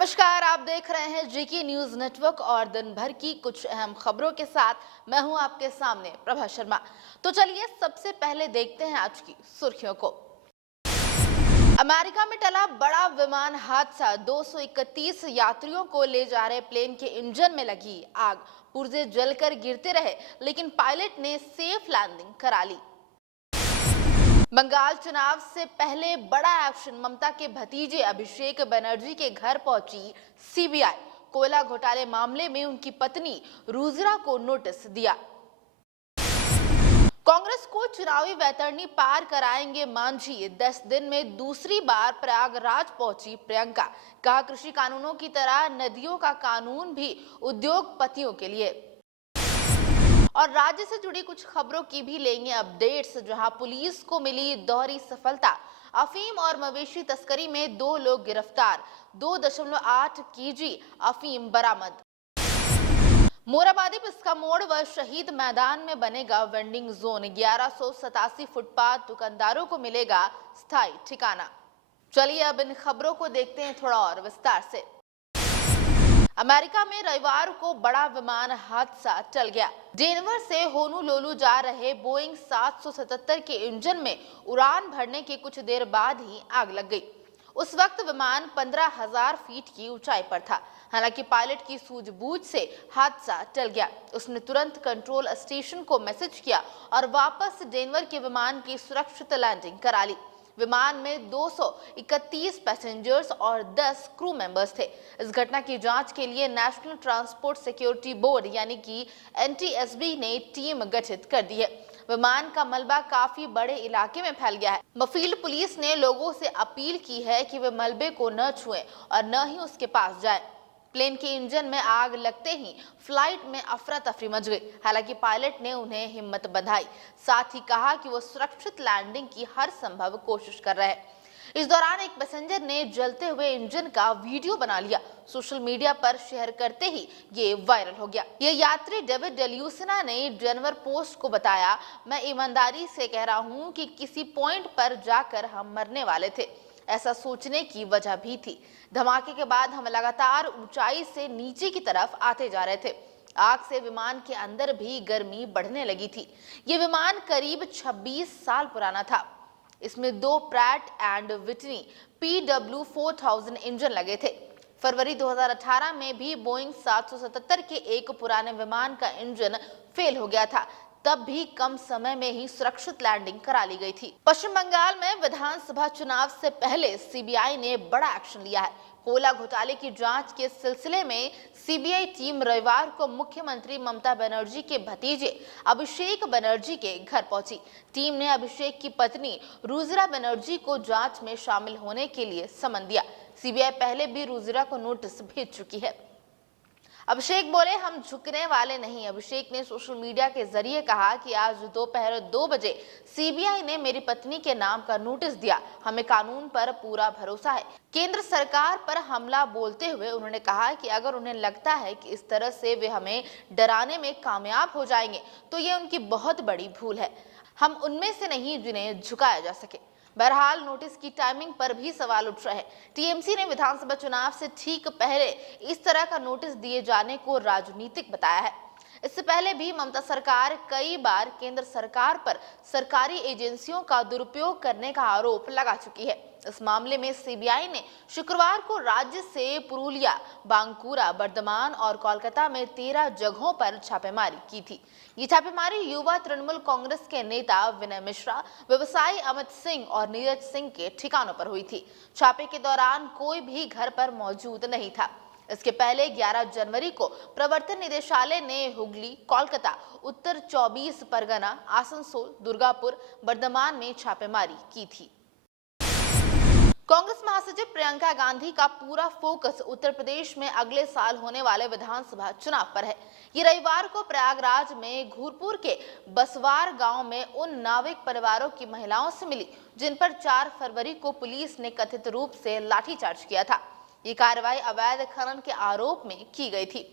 नमस्कार, आप देख रहे हैं जीके न्यूज नेटवर्क और दिन भर की कुछ अहम खबरों के साथ मैं हूं आपके सामने प्रभा शर्मा। तो चलिए सबसे पहले देखते हैं आज की सुर्खियों को। अमेरिका में टला बड़ा विमान हादसा, 231 यात्रियों को ले जा रहे प्लेन के इंजन में लगी आग, पुर्जे जलकर गिरते रहे लेकिन पायलट ने सेफ लैंडिंग करा ली। बंगाल चुनाव से पहले बड़ा एक्शन, ममता के भतीजे अभिषेक बनर्जी के घर पहुंची सीबीआई, कोयला घोटाले मामले में उनकी पत्नी रुजिरा को नोटिस दिया। कांग्रेस को चुनावी वैतरणी पार कराएंगे मांझी, 10 दिन में दूसरी बार प्रयागराज पहुंची प्रियंका, कहा कृषि कानूनों की तरह नदियों का कानून भी उद्योगपतियों के लिए। और राज्य से जुड़ी कुछ खबरों की भी लेंगे अपडेट्स, जहां पुलिस को मिली दोहरी सफलता, अफीम और मवेशी तस्करी में 2 लोग गिरफ्तार, 2.8 केजी अफीम बरामद। मोराबादी पिस्का मोड़ व शहीद मैदान में बनेगा वेंडिंग जोन, 1187 फुटपाथ दुकानदारों को मिलेगा स्थायी ठिकाना। चलिए अब इन खबरों को देखते हैं थोड़ा और विस्तार से। अमेरिका में रविवार को बड़ा विमान हादसा टल गया। डेनवर से होनोलुलु जा रहे बोइंग 777 के इंजन में उड़ान भरने के कुछ देर बाद ही आग लग गई। उस वक्त विमान 15,000 फीट की ऊंचाई पर था। हालांकि पायलट की सूझबूझ से हादसा टल गया। उसने तुरंत कंट्रोल स्टेशन को मैसेज किया और वापस डेनवर के विमान की सुरक्षित लैंडिंग करा ली। विमान में 231 पैसेंजर्स और 10 क्रू मेंबर्स थे। इस घटना की जांच के लिए नेशनल ट्रांसपोर्ट सिक्योरिटी बोर्ड यानी कि एनटीएसबी ने टीम गठित कर दी है। विमान का मलबा काफी बड़े इलाके में फैल गया है। मफील्ड पुलिस ने लोगों से अपील की है कि वे मलबे को न छुएं और न ही उसके पास जाएं। प्लेन के इंजन में आग लगते ही फ्लाइट में अफरा तफरी मच गई। हालांकि पायलट ने उन्हें हिम्मत बंधाई, साथ ही कहा कि वो सुरक्षित लैंडिंग की हर संभव कोशिश कर रहे हैं। इस दौरान एक पैसेंजर ने जलते हुए इंजन का वीडियो बना लिया। सोशल मीडिया पर शेयर करते ही ये वायरल हो गया। ये यात्री डेविड डेल्यूसिना ने डेनवर पोस्ट को बताया, मैं ईमानदारी से कह रहा हूँ कि किसी पॉइंट पर जाकर हम मरने वाले थे। ऐसा सोचने की वजह भी थी। धमाके के बाद हम लगातार ऊंचाई से नीचे की तरफ आते जा रहे थे। आग से विमान के अंदर भी गर्मी बढ़ने लगी थी। ये विमान करीब 26 साल पुराना था। इसमें 2 Pratt and Whitney PW4000 engine लगे थे। फरवरी 2018 में भी बोइंग 777 के एक पुराने विमान का इंजन फेल हो गया था। तब भी कम समय में ही सुरक्षित लैंडिंग करा ली गई थी। पश्चिम बंगाल में विधानसभा चुनाव से पहले सीबीआई ने बड़ा एक्शन लिया है। कोयला घोटाले की जांच के सिलसिले में सीबीआई टीम रविवार को मुख्यमंत्री ममता बनर्जी के भतीजे अभिषेक बनर्जी के घर पहुंची। टीम ने अभिषेक की पत्नी रुजिरा बनर्जी को जांच में शामिल होने के लिए समन दिया। सीबीआई पहले भी रुजिरा को नोटिस भेज चुकी है। अभिषेक बोले, हम झुकने वाले नहीं। अभिषेक ने सोशल मीडिया के जरिए कहा कि आज दोपहर 2 बजे सीबीआई ने मेरी पत्नी के नाम का नोटिस दिया। हमें कानून पर पूरा भरोसा है। केंद्र सरकार पर हमला बोलते हुए उन्होंने कहा कि अगर उन्हें लगता है कि इस तरह से वे हमें डराने में कामयाब हो जाएंगे तो ये उनकी बहुत बड़ी भूल है। हम उनमें से नहीं जिन्हें झुकाया जा सके। बहरहाल नोटिस की टाइमिंग पर भी सवाल उठ रहे हैं। टीएमसी ने विधानसभा चुनाव से ठीक पहले इस तरह का नोटिस दिए जाने को राजनीतिक बताया है। इससे पहले भी ममता सरकार कई बार केंद्र सरकार पर सरकारी एजेंसियों का दुरुपयोग करने का आरोप लगा चुकी है। इस मामले में सीबीआई ने शुक्रवार को राज्य से पुरुलिया, बांकुरा, बर्धमान और कोलकाता में 13 जगहों पर छापेमारी की थी। ये छापेमारी युवा तृणमूल कांग्रेस के नेता विनय मिश्रा, व्यवसायी अमित सिंह और नीरज सिंह के ठिकानों पर हुई थी। छापे के दौरान कोई भी घर पर मौजूद नहीं था। इसके पहले 11 जनवरी को प्रवर्तन निदेशालय ने हुगली, कोलकाता, उत्तर 24 परगना, आसनसोल, दुर्गापुर, बर्धमान में छापेमारी की थी। कांग्रेस महासचिव प्रियंका गांधी का पूरा फोकस उत्तर प्रदेश में अगले साल होने वाले विधानसभा चुनाव पर है। ये रविवार को प्रयागराज में घूरपुर के बसवार गांव में उन नाविक परिवारों की महिलाओं से मिली जिन पर 4 फरवरी को पुलिस ने कथित रूप से लाठीचार्ज किया था। ये कार्रवाई अवैध खनन के आरोप में की गई थी।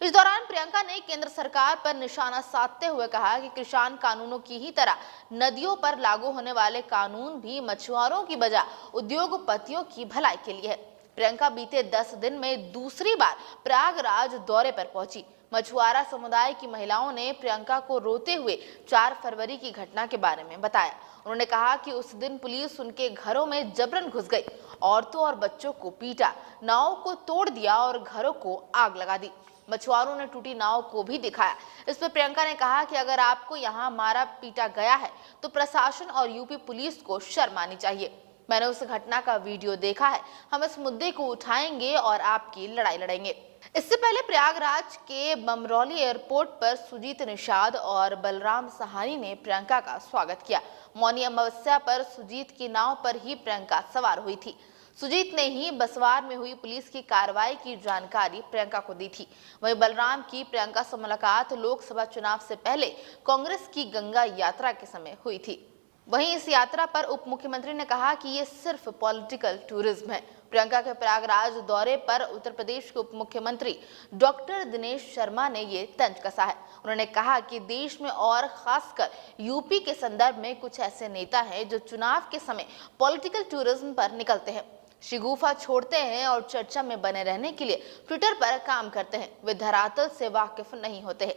इस दौरान प्रियंका ने केंद्र सरकार पर निशाना साधते हुए कहा कि किसान कानूनों की ही तरह नदियों पर लागू होने वाले कानून भी मछुआरों की बजाय उद्योगपतियों की भलाई के लिए है। प्रियंका बीते 10 दिन में दूसरी बार प्रयागराज दौरे पर पहुंची। मछुआरा समुदाय की महिलाओं ने प्रियंका को रोते हुए 4 फरवरी की घटना के बारे में बताया। उन्होंने कहा कि उस दिन पुलिस उनके घरों में जबरन घुस गई, औरतों और बच्चों को पीटा, नाव को तोड़ दिया और घरों को आग लगा दी। मछुआरों ने टूटी नाव को भी दिखाया। इस पर प्रियंका ने कहा कि अगर आपको यहाँ मारा पीटा गया है तो प्रशासन और यूपी पुलिस को शर्म आनी चाहिए। मैंने उस घटना का वीडियो देखा है, हम इस मुद्दे को उठाएंगे और आपकी लड़ाई लड़ेंगे। इससे पहले प्रयागराज के बमरौली एयरपोर्ट पर सुजीत निषाद और बलराम सहानी ने प्रियंका का स्वागत किया। मौनी अमावस्या पर सुजीत की नाव पर ही प्रियंका सवार हुई थी। सुजीत ने ही बसवार में हुई पुलिस की कार्रवाई की जानकारी प्रियंका को दी थी। वहीं बलराम की प्रियंका से मुलाकात लोकसभा चुनाव से पहले कांग्रेस की गंगा यात्रा के समय हुई थी। वहीं इस यात्रा पर उप मुख्यमंत्री ने कहा कि ये सिर्फ पॉलिटिकल टूरिज्म है। प्रियंका के प्रयागराज दौरे पर उत्तर प्रदेश के उप मुख्यमंत्री डॉक्टर दिनेश शर्मा ने ये तंज कसा है। उन्होंने कहा कि देश में और खासकर यूपी के संदर्भ में कुछ ऐसे नेता हैं जो चुनाव के समय पॉलिटिकल टूरिज्म पर निकलते हैं, शिगुफा छोड़ते हैं और चर्चा में बने रहने के लिए ट्विटर पर काम करते हैं। वे धरातल से वाकिफ नहीं होते हैं।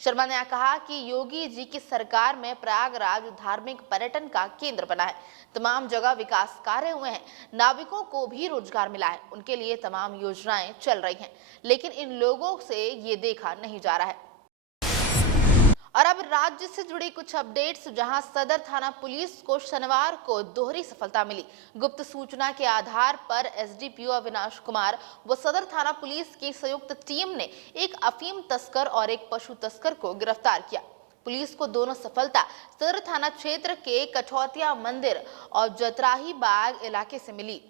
शर्मा ने कहा कि योगी जी की सरकार में प्रयागराज धार्मिक पर्यटन का केंद्र बना है। तमाम जगह विकास कार्य हुए हैं, नाविकों को भी रोजगार मिला है, उनके लिए तमाम योजनाएं चल रही हैं, लेकिन इन लोगों से ये देखा नहीं जा रहा है। और अब राज्य से जुड़ी कुछ अपडेट्स, जहां सदर थाना पुलिस को शनिवार को दोहरी सफलता मिली। गुप्त सूचना के आधार पर एसडीपीओ अविनाश कुमार व सदर थाना पुलिस की संयुक्त टीम ने एक अफीम तस्कर और एक पशु तस्कर को गिरफ्तार किया। पुलिस को दोनों सफलता सदर थाना क्षेत्र के कठौतिया मंदिर और जतराही बाग इलाके से मिली।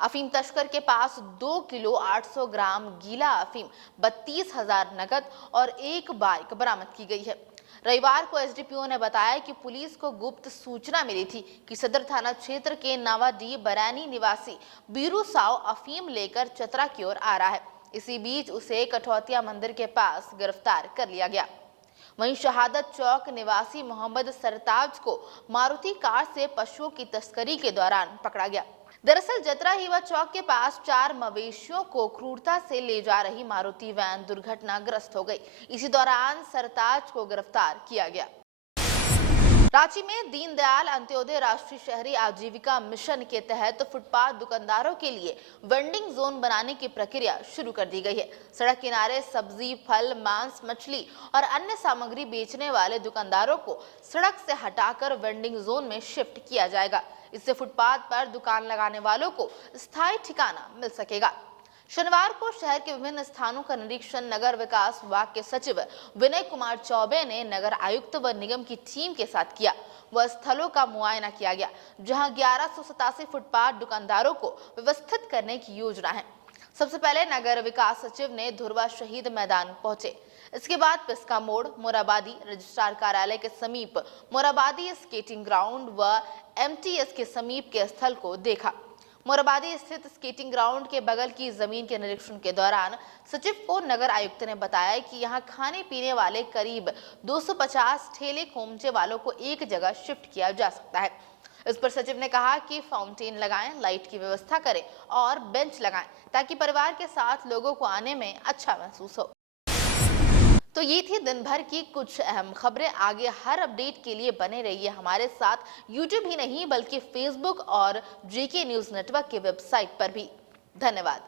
अफीम तस्कर के पास 2 किलो 800 ग्राम गीला अफीम, 32,000 नकद और एक बाइक बरामद की गई है। रविवार को एसडीपीओ ने बताया कि पुलिस को गुप्त सूचना मिली थी कि सदर थाना क्षेत्र के नावाडी बरैनी निवासी बीरू साव अफीम लेकर चतरा की ओर आ रहा है। इसी बीच उसे कठौतिया मंदिर के पास गिरफ्तार कर लिया गया। वहीं शहादत चौक निवासी मोहम्मद सरताज को मारुति कार से पशुओं की तस्करी के दौरान पकड़ा गया। दरअसल जतरा हीवा चौक के पास 4 मवेशियों को क्रूरता से ले जा रही मारुति वैन दुर्घटनाग्रस्त हो गई। इसी दौरान सरताज को गिरफ्तार किया गया। रांची में दीनदयाल अंत्योदय राष्ट्रीय शहरी आजीविका मिशन के तहत फुटपाथ दुकानदारों के लिए वेंडिंग जोन बनाने की प्रक्रिया शुरू कर दी गई है। सड़क किनारे सब्जी, फल, मांस, मछली और अन्य सामग्री बेचने वाले दुकानदारों को सड़क से हटाकर वेंडिंग जोन में शिफ्ट किया जाएगा। इससे फुटपाथ पर दुकान लगाने वालों को स्थायी ठिकाना मिल सकेगा। शनिवार को शहर के विभिन्न स्थानों का निरीक्षण नगर विकास विभाग के सचिव विनय कुमार चौबे ने नगर आयुक्त व निगम की टीम के साथ किया। वह स्थलों का मुआयना किया गया, जहां 1187 फुटपाथ दुकानदारों को व्यवस्थित करने की योजना है। सबसे पहले नगर विकास सचिव ने धुरवा शहीद मैदान पहुंचे। इसके बाद पिस्का मोड़, मोराबादी रजिस्ट्रार कार्यालय के समीप मोराबादी स्केटिंग ग्राउंड व एमटीएस के समीप के स्थल को देखा। मोराबादी स्थित स्केटिंग ग्राउंड के बगल की जमीन के निरीक्षण के दौरान सचिव को नगर आयुक्त ने बताया कि यहां खाने पीने वाले करीब 250 ठेले खोमचे वालों को एक जगह शिफ्ट किया जा सकता है। इस पर सचिव ने कहा कि फाउंटेन लगाएं, लाइट की व्यवस्था करें और बेंच लगाएं, ताकि परिवार के साथ लोगों को आने में अच्छा महसूस हो। तो ये थी दिन भर की कुछ अहम खबरें। आगे हर अपडेट के लिए बने रहिए हमारे साथ, यूट्यूब ही नहीं बल्कि फेसबुक और जेके न्यूज नेटवर्क के वेबसाइट पर भी। धन्यवाद।